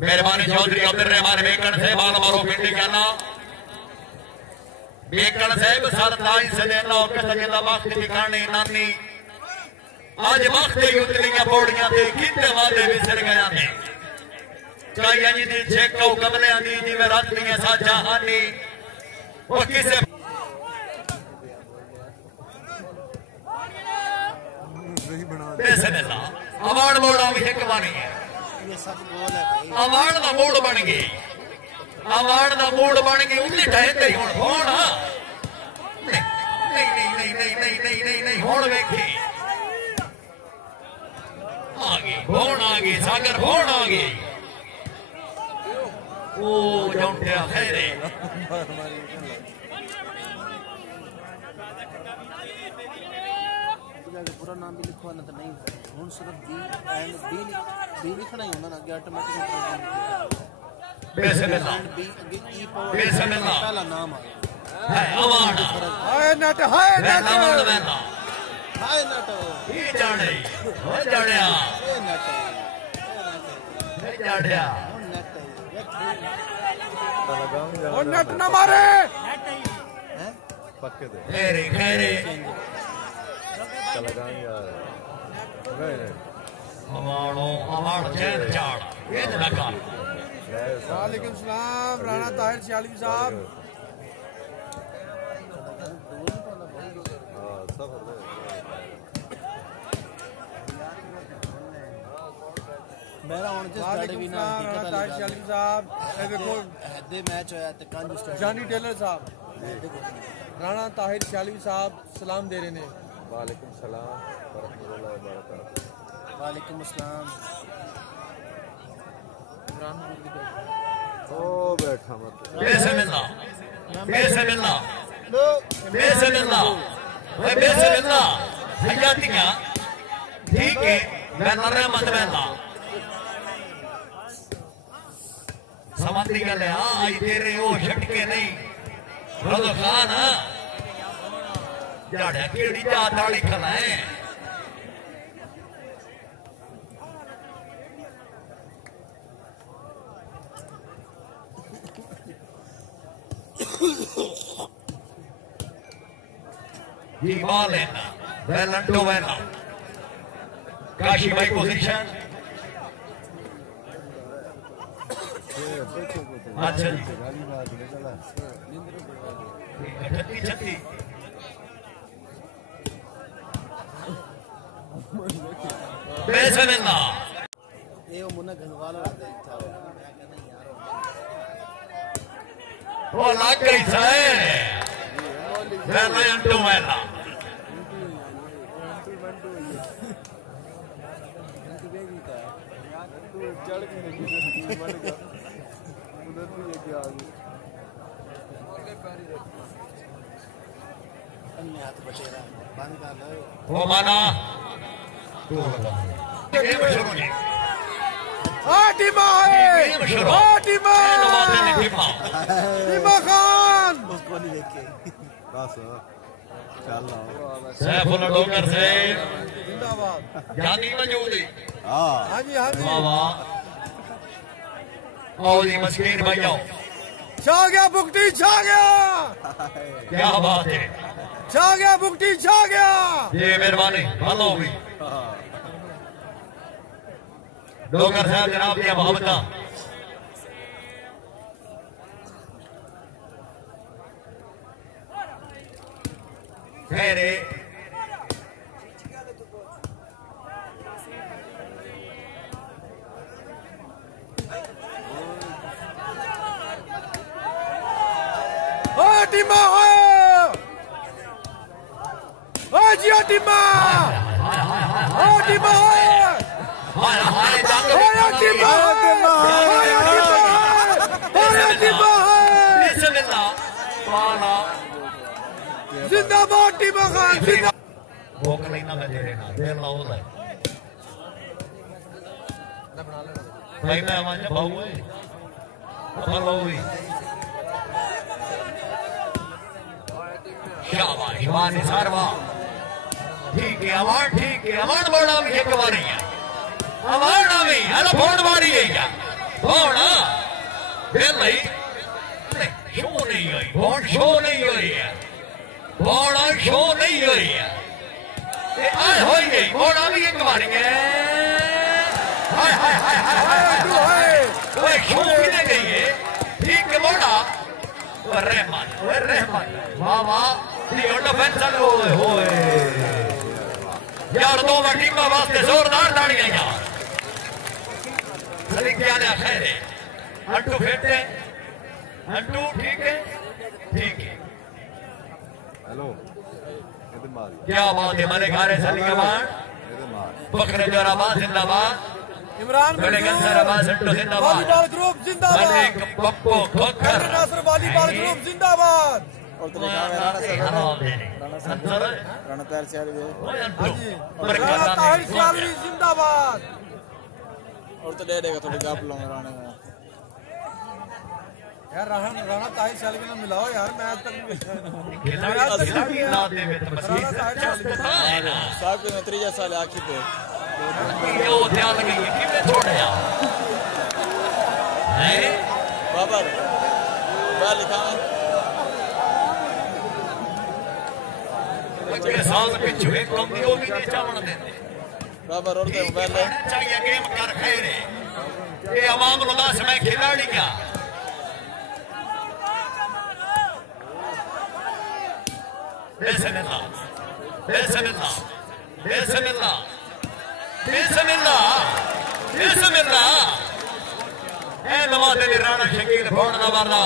मेहरबानी चौधरी अब्दुल रहमान बेकन से बाल मारो पिंडी करना बेकन साहब 27 से लेना और कसजे दा वक्त ठिकाने नानी आज वक्त युद्धलियां पौड़ियां ते कितने वादे विसर गया ने काइयां जी दी छेकौ कमलियां दी जिवें रात्रियां साजा हानी वो किसे सही बना बिस्मिल्लाह अवार्ड मोड़ा भी एक बानी है ये सब गोल है भाई अवार्ड दा मूड बन गई उन्हें कहे ते हुण फोन नहीं हुण वेखी आ गई सागर फोन आ गई ओ जौंटिया खैरे पूरा नाम भी लिखवा ना तो नहीं हूं सिर्फ बी एंड बी लिखना ही होना ना आगे ऑटोमेटिक बिस्मिल्लाह एंड बी आगे ई पावर बिस्मिल्लाह पहला नाम आ है अवार्ड हाय नट हाय नट अवार्ड वेला हाय नट ये जाने हो जाड़िया ए नट हे जाड़िया नट लगाऊंगा और नट ना मारे हैं पक्के दे खैरे लगाऊंगा नहीं अवार्ड चैन चाड़ ये लगा वालेकुम सलाम राणा ताहिर सियाली साहब मेरा ਹੁਣ ਸਟਾਰਟ ਵੀ ਨਾ ਰਾਣਾ ਤਾਹਿਰ ਸਿਆਲੀ ਸਾਹਿਬ ਇਹ ਦੇਖੋ ਹੱਦੇ ਮੈਚ ਹੋਇਆ ਤੇ ਕੰਜ ਸਟਾਰਟ ਜਾਨੀ ਟੇਲਰ ਸਾਹਿਬ ਰਾਣਾ ਤਾਹਿਰ ਸਿਆਲੀ ਸਾਹਿਬ ਸਲਾਮ ਦੇ ਰਹੇ ਨੇ वालेकुम सलाम वरहमतुल्लाहि वबरकातुहू वालेकुम अस्सलाम ओ बैठा मत बिस्मिल्लाह हयातियां ठीक है मैं रहमत वेला समझ गल आई तेरे ओ झटके नहीं रज़ो खान जाड़ा केड़ी जात वाली खला है जी बॉल है वेलंटो वेला काशी भाई पोजीशन अच्छा जी 36 बिस्मिल्लाह ये वो मुन्ना गंगवाला रहता था वो लग गई से मैं अंटू मेला चढ़ के नहीं मन का उधर भी ये क्या आ गई अन्य हाथ बटेरा बंद कर लो वो माना गेम शुरू जी टीमा है टीमा खान उसको नहीं देखे बस चल सैफुल डोगर से जिंदाबाद जानी मौजूदी हाँ जी वाह वाह आओ जी मस्कीन भाइयों छा गया बुकटी छा गया क्या बात है छा गया बुकटी छा गया ये मेहरबानी भलो भी डोगर साहब जनाब दिया मोहब्बत खैरे टीमा है जिया टीमा टीमा है हाय हाय जंग टीमा बिस्मिल्लाह वाला जिंदाबाद टीमा खान भूख नहीं ना मैं तेरे ना देर ना होता है भाई मैं आवाज़ भाऊ है भलो भी शाबाश वाह निसार वाह ठीक है अवार्ड बोलना भी एक बार नहीं है अवार्ड भी हर फोन मारी गई है फोन फिर नहीं शो नहीं हुई फोन शो नहीं हुई है फोन शो नहीं हुई है आज हो गई फोन भी एक बार है हाय हाय हाय हाय हाय शो भी नहीं गई है ठीक है बोला रहमान वाह वाह यार दो टीम वास्ते जोरदार ताड़ियां यार खैर है अंटू फेंटे अंटू ठीक है हेलो क्या बात है मेरे घरे सलीमान बकरे जोराबाद जिंदाबाद इमरान गंसराबाद संटू जिंदाबाद वॉलीबॉल ग्रुप जिंदाबाद पप्पू खोखर नासर वॉलीबॉल ग्रुप जिंदाबाद और तो राणा ताहिर सियालवी जिंदाबाद और तो दे देगा थोड़ी गाप लूंगा राणा यार राणा ताहिर सियालवी ना मिलाओ यार मैं आज तक साहब के नतीजा साल आखिर पे बाबर क्या लिखा बाबर और मोबाइल चाहिए गेम कर खैरे ये अवाम उल्लास में खिलाड़ी क्या बिस्मिल्लाह बिस्मिल्लाह बिस्मिल्लाह बिस्मिल्लाह बिस्मिल्लाह ए नवाज अली राणा शकील फोन ना मारना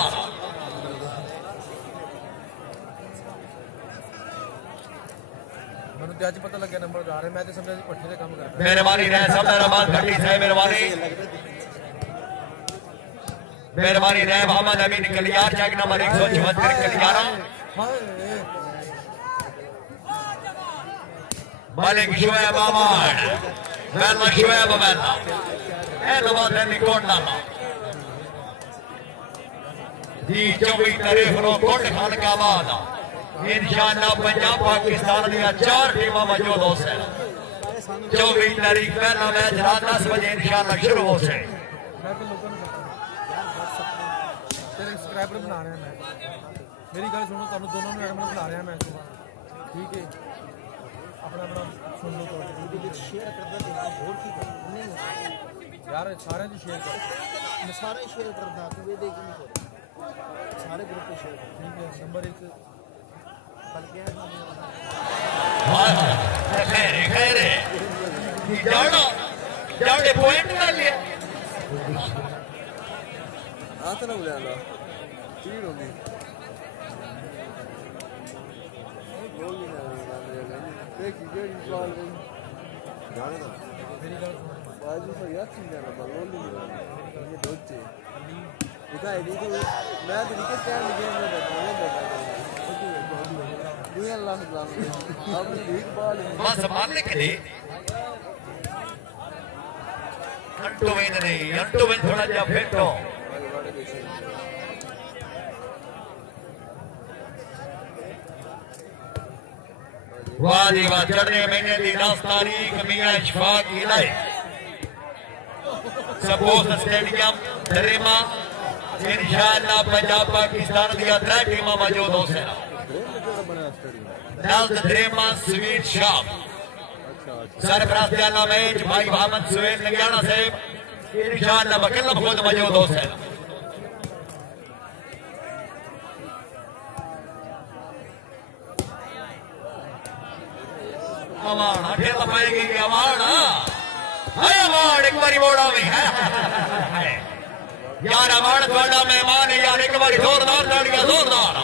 मैंने आज पता लग गया नंबर आ रहे मैं तो समझा पट्टी से काम कर रहा मेहरबानी रहे सब मेहरबान घटी से मेहरबानी रहे मोहम्मद अमीन कलियार चेक नंबर 174 कलियारा मालिक शुएब अमान बेला शुएब बेला ए नवाज अली कोटला जी 24 तारीख को कोट खान का बाद इंशाअल्लाह पंजाब पाकिस्तान दिया 4 टीमां मौजूद हो से 24 तारीख पहला मैच रात 10 बजे इंशाअल्लाह शुरू हो से तेरे सब्सक्राइबर बना रहे हैं मैं मेरी गल सुनो तुम दोनों ने एडमिन बना रहे हैं मैच ठीक है अपना अपना सुन लो शेयर कर दो और की यार सारे जी शेयर कर मैं सारे शेयर करदा तू ये देख नहीं कर सारे ग्रुप पे शेयर ठीक है नंबर 1 बल्कि जाना जाने पॉइंट कर लिया हाथ ना बुला लो चीड़ होगी गोल ही ना देखी गई बॉल गई जाने ना बाजू से यार चीड़ ना बॉल गोल ही ये दोचे इधर ये तो मैं तो विकेट क्या लगे मैं बैठा दुनिया लाख लाख आपने एक बॉल बस मारने के लिए अंटू विन नहीं अंटू विन थोड़ा जा फेंटो वाह जी वाह चढ़ने महीने की 10 तारीख मियां इशफाक इलाही सपोर्ट स्टेडियम दरेमा इंशाअल्लाह पंजाब पाकिस्तान की 3 टीमां मौजूद हो से नल्द दरेमा स्वीट शॉप सरफराज जाना मैच भाई मोहम्मद सुहेल नगियाना साहब इंशाअल्लाह बकल्लम खुद मौजूद हो से अवाना फिर पाएगी कि अवाना है अवान एक बारी मोड़ा में है यार अवान थोड़ा मेहमान है यार एक बारी जोरदार तालियां जोरदार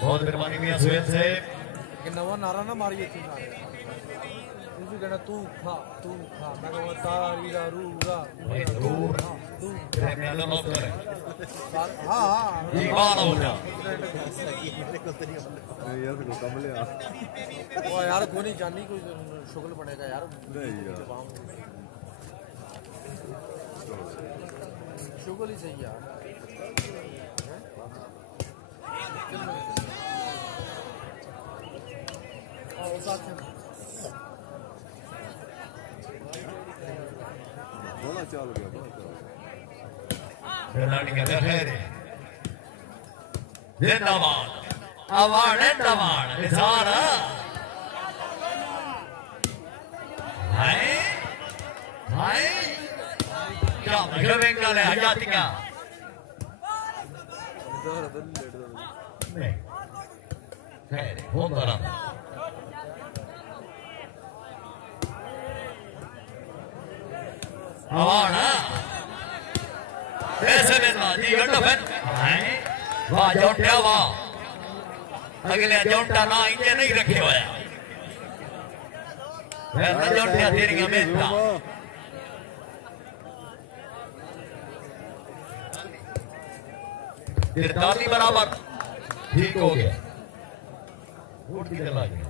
बहुत मेहरबानी मियां सुहेल से कि नवा नारा ना मारिए थी ना तू कहना तू खा मैं कहूँ तारी दा रूगा तू मैं ना नोट करे हाँ ये बात होना यार तो कमले आ वो यार कोई नहीं जानी कोई शुक्ल बनेगा यार नहीं यार शुक्ल ही सही यार बोला चाल गया खिलाड़ी कहते खैर जिंदाबाद अवार्ड जिंदाबाद इशारा हाय हाय क्या मशहूर है हयाती का नहीं खैर हो तरह अवार्ड ऐसे में ना जी गंडा फैन वाह जोटा वाह अगले जोटा ना इन्हें नहीं रखे हुए वैसे जोटिया तेरी में था 43 बराबर ठीक हो गया वोट की चला गया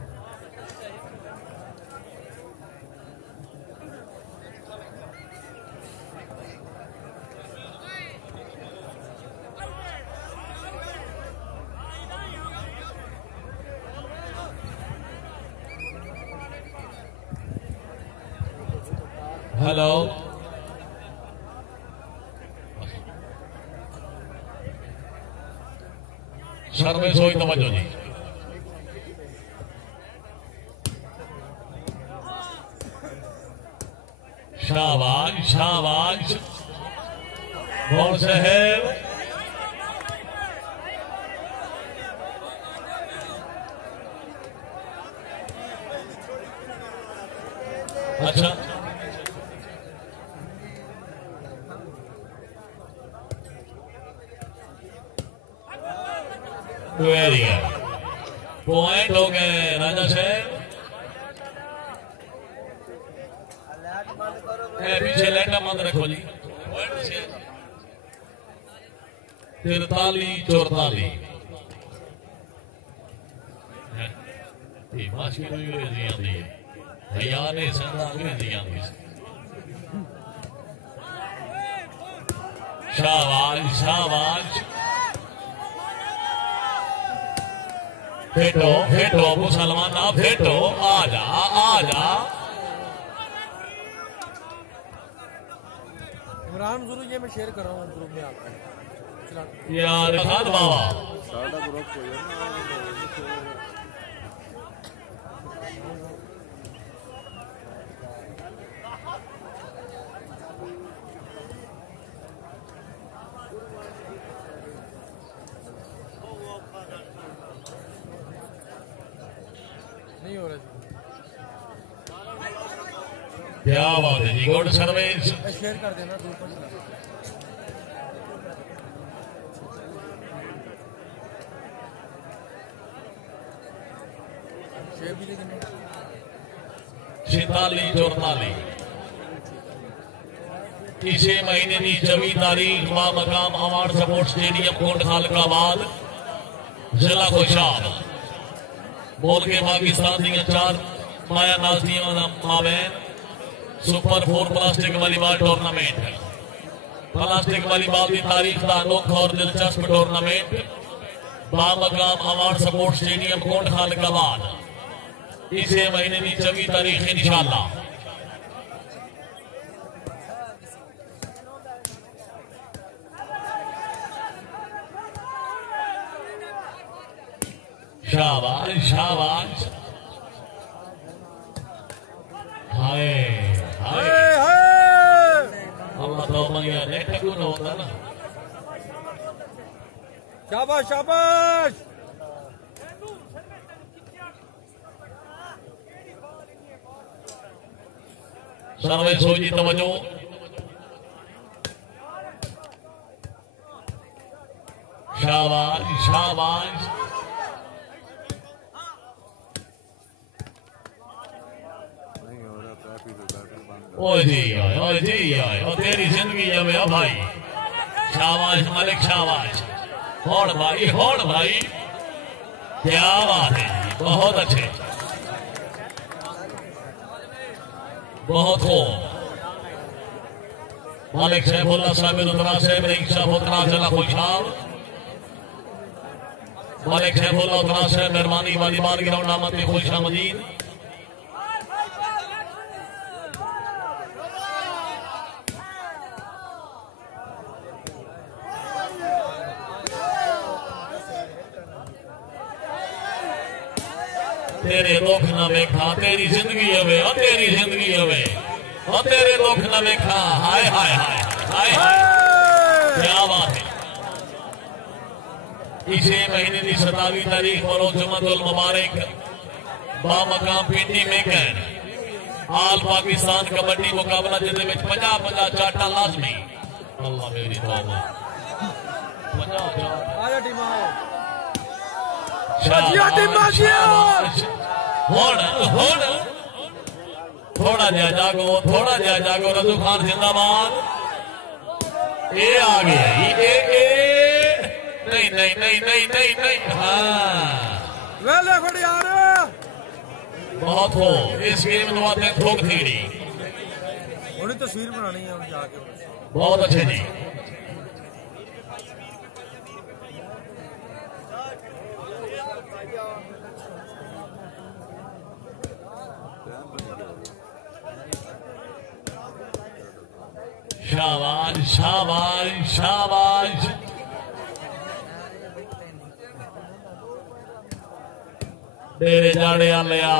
हेलो सर्वे सोई तवज्जो जी शाबाश शाबाश कौन साहब अच्छा वेरी गुड पॉइंट हो गए राजा साहब पीछे लाइटा बंद रखो जी 43-44 मास्की को अंग्रेजी आती है भैया ने संग अंग्रेजी आती है शाबाश शाबाश फेटो फेटो अबू सलमान ना फेटो आजा आजा इमरान गुरु ये मैं शेयर कर रहा हूँ ग्रुप में आपका यार खाद बाबा साडा ग्रुप को यार नहीं हो रहा जी। क्या बात है जी, गुड सर्विस। शेयर कर देना ग्रुप पर। शेयर भी लेकिन 46-44 इसे महीने की 24 तारीख मकाम award support stadium Kot Khalkabad जिला खुशाब बोल के पाकिस्तान दी 4 माया नाजियों माबैन super 4 plastic volleyball tournament. Plastic volleyball की तारीख का अनोखा और दिलचस्प टूर्नामेंट बामकाम award support stadium Kot Khalkabad इसे महीने की 24 तारीख इंशाल्लाह। शाबाश शाबाश। हाय हाय अल्लाह तो मंगिया ने ठगुन होता ना। शाबाश शाबाश। सर्वे सोची तवज्जो। शाबाश शाबाश। ओए जी ओ तेरी जिंदगी है मेरा भाई। शाबाश मलिक शाबाश। होड़ भाई क्या बात है, बहुत अच्छे, बहुत हो। मालिक सैफुल्लाह साहब उतरा साहब रिक्शा उतरा जिला खुशाब। मालिक सैफुल्लाह उतरा साहब मेहरबानी वालीबाल ग्राउंड आमद खुशा मजीद। तेरे दुख न वेखा तेरी जिंदगी हवे, तेरी जिंदगी हवे, तेरे दुख न वेखा। हाय हाय हाय हाय हाय क्या बात है। इसी महीने की 27 तारीख और जुम्मतुल मुबारक बामकाम पिंडी में कैन आल पाकिस्तान कबड्डी मुकाबला जिसमें 50-50 चाटा लाजमी। अल्लाह मेरी तौबा 50 थोड़ा जा जागो रजू खान जिंदाबाद। ये आ गया नहीं हाँ बहुत हो। इस गेम में ठोक थी तस्वीर बनानी है जाके। बहुत अच्छे जी। शाबाश शाबाश शाबाश। डेरे जाने आलिया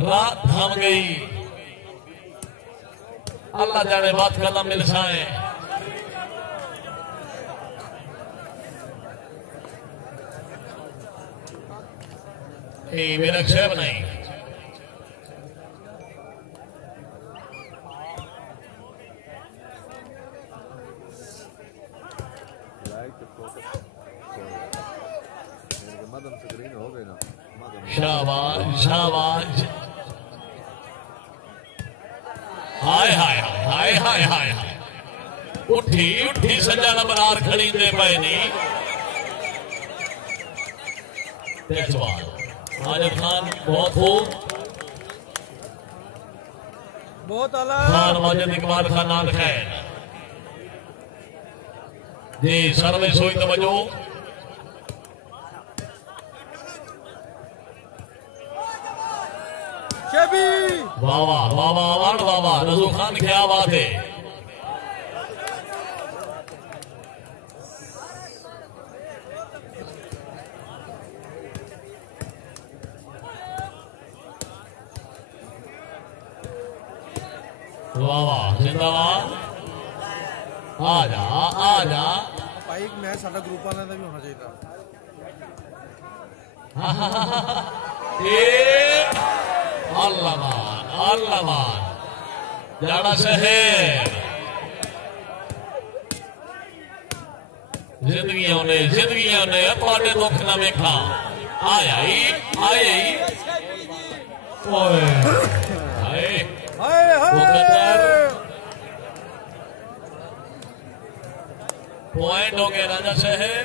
रात थम गई। अल्लाह जाने बात कदम मिल जाए। मेरा क्षेप नहीं। शाबाश शाबाश। हाय हाय हाय हाय हाय हाय। उठी सजा नंबरार खड़ी दे पे नहीं। आजम खान बहुत खूब। बहुत आला खान माजिद इकबाल खान नाल खैर जी। सर्विस हुई तवज्जो। वाह वाह वाह वाह वाह वाह। रजू खान क्या बात है। वाह वाह जिंदाबाद। आ जा भाई एक मैच साडा ग्रुप वाला का भी होना चाहिए। अल्लाह जाना शहर जिंदगियों ने थोड़े दुख न वेखा आया ही पॉइंट हो गए राजा शहर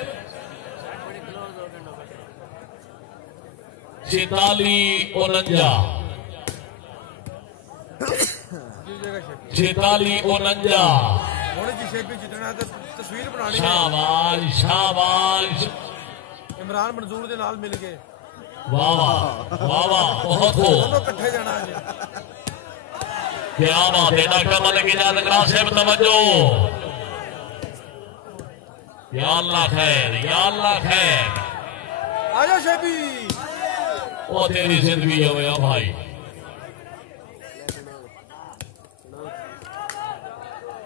46-49 तस्वीर बनानी शाबाश इमरान मंजूर के नाल मिल गए वाह बहुत दोनों इकट्ठे जाना है क्या बात है डॉक्टर मलिक इजाजत साहब तवज्जो या अल्लाह खैर आजा शेबी वो तेरी जिंदगी हो गया भाई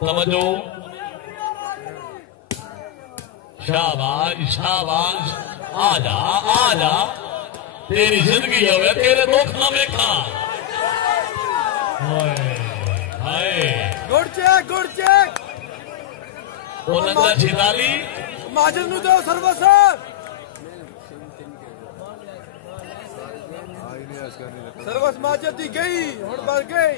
तवज्जो शाबाश आजा तेरी जिंदगी हो गया तेरे दुख न वेखा गुड चेक वो नंदा छिताली माजिद नु दो सर्वस माजिद दी गई हुण बर गई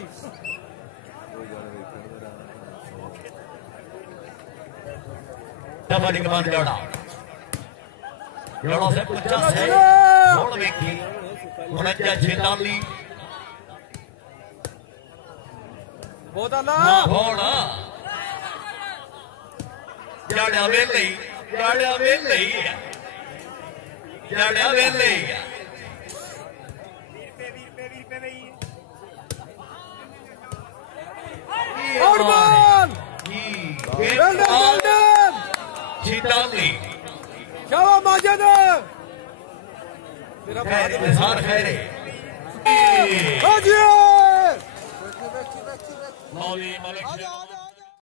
डबल कमान जोड़ा से 50 है हुण वेखी 49-46 बहुत आला हुण जाड़ा वेले Orban! Golden! छिताली क्या माजिद तेरा इंतजार खैरे हाजी मौली मलिक